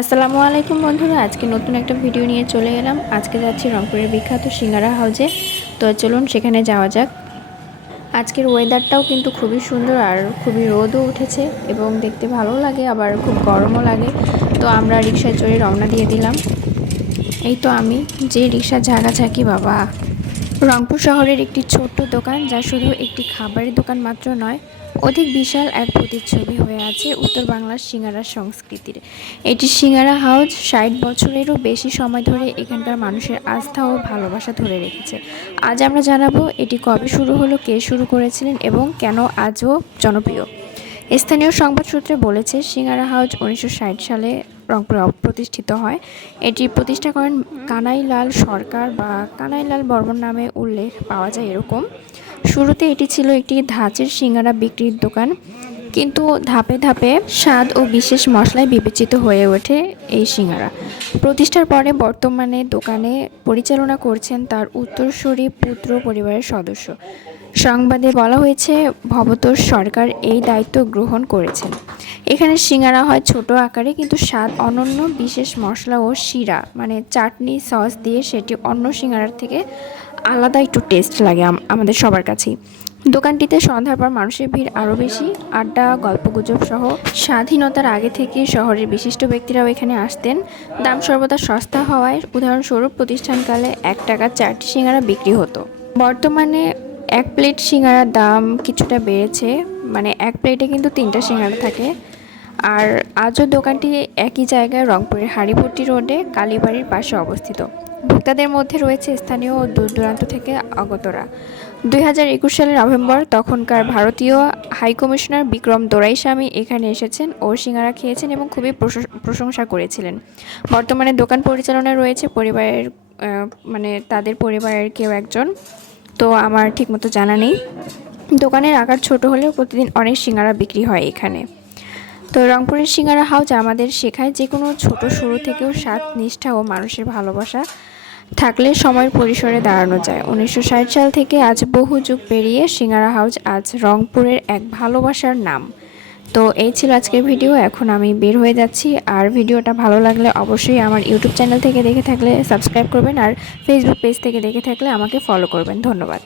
আসসালামু আলাইকুম বন্ধুরা, আজকে নতুন একটা ভিডিও নিয়ে চলে এলাম। আজকে যাচ্ছি রংপুরের বিখ্যাত সিঙ্গারা হাউজে। তো চলুন সেখানে যাওয়া যাক। আজকের ওয়েদারটাও কিন্তু খুবই সুন্দর আর খুবই রোদও উঠেছে এবং দেখতে ভালো লাগে, আবার খুব গরমও লাগে। তো আমরা রিক্সায় চড়ে রওনা দিয়ে দিলাম। এই তো আমি, যে রিক্সা ঝাঁকাঝাঁকি, বাবা। রংপুর শহরের একটি ছোট্ট দোকান যা শুধু একটি খাবারের দোকান মাত্র নয় অধিক বিশাল এক প্রতিচ্ছবি হয়ে আছে উত্তর বাংলার সিঙ্গারা সংস্কৃতির। এটি সিঙ্গারা হাউস ষাট বছরেরও বেশি সময় ধরে এখানকার মানুষের আস্থা ও ভালোবাসা ধরে রেখেছে। আজ আমরা জানাব এটি কবে শুরু হলো, কে শুরু করেছিলেন এবং কেন আজও জনপ্রিয়। স্থানীয় সংবাদ সূত্রে বলেছে, সিঙ্গারা হাউস উনিশশো ষাট সালে রংপুরে প্রতিষ্ঠিত হয়। এটি প্রতিষ্ঠা করেন কানাইলাল সরকার বা কানাইলাল বর্মন নামে উল্লেখ পাওয়া যায় এরকম। শুরুতে এটি ছিল একটি ধাঁচের সিঙ্গারা বিক্রির দোকান, কিন্তু ধাপে ধাপে স্বাদ ও বিশেষ মশলায় বিবেচিত হয়ে ওঠে এই সিঙ্গারা। প্রতিষ্ঠার পরে বর্তমানে দোকানে পরিচালনা করছেন তার উত্তরসূরি পুত্র পরিবারের সদস্য। সংবাদে বলা হয়েছে, ভবতোষ সরকার এই দায়িত্ব গ্রহণ করেছেন। এখানে সিঙ্গারা হয় ছোট আকারে, কিন্তু স্বাদ অনন্য বিশেষ মশলা ও শিরা মানে চাটনি সস দিয়ে সেটি অন্য সিঙ্গারার থেকে আলাদা একটু টেস্ট লাগে আমাদের সবার কাছেই। দোকানটিতে সন্ধ্যার পর মানুষের ভিড় আরও বেশি। আড্ডা, গল্পগুজব সহ স্বাধীনতার আগে থেকে শহরের বিশিষ্ট ব্যক্তিরাও এখানে আসতেন। দাম সর্বদা সস্তা হওয়ায় উদাহরণস্বরূপ প্রতিষ্ঠানকালে এক টাকার চারটি সিঙ্গারা বিক্রি হতো। বর্তমানে এক প্লেট সিঙ্গারার দাম কিছুটা বেড়েছে। মানে এক প্লেটে কিন্তু তিনটা সিঙ্গারা থাকে। আর আজও দোকানটি একই জায়গায় রংপুরের হাড়িপট্টি রোডে কালীবাড়ির পাশে অবস্থিত। ভোক্তাদের মধ্যে রয়েছে স্থানীয় ও দূর দূরান্ত থেকে আগতরা। দুই হাজার একুশ সালের নভেম্বর তখনকার ভারতীয় হাই কমিশনার বিক্রম দোরাইস্বামী এখানে এসেছেন ও সিঙ্গারা খেয়েছেন এবং খুবই প্রশংস- প্রশংসা করেছিলেন। বর্তমানে দোকান পরিচালনায় রয়েছে পরিবারের মানে তাদের পরিবারের কেউ একজন, তো আমার ঠিকমতো জানা নেই। দোকানের আকার ছোট হলেও প্রতিদিন অনেক সিঙ্গারা বিক্রি হয় এখানে। তো রংপুরের সিঙ্গারা হাউজ আমাদের শেখায় যে কোনো ছোট শুরু থেকেও স্বাদ, নিষ্ঠা ও মানুষের ভালোবাসা থাকলে সময়ের পরিসরে দাঁড়ানো যায়। উনিশশো ষাট সাল থেকে আজ বহু যুগ পেরিয়ে সিঙ্গারা হাউজ আজ রংপুরের এক ভালোবাসার নাম। তো এই ছিল আজকের ভিডিও, এখন আমি বের হয়ে যাচ্ছি। আর ভিডিওটা ভালো লাগলে অবশ্যই আমার ইউটিউব চ্যানেল থেকে দেখে থাকলে সাবস্ক্রাইব করবেন আর ফেসবুক পেজ থেকে দেখে থাকলে আমাকে ফলো করবেন। ধন্যবাদ।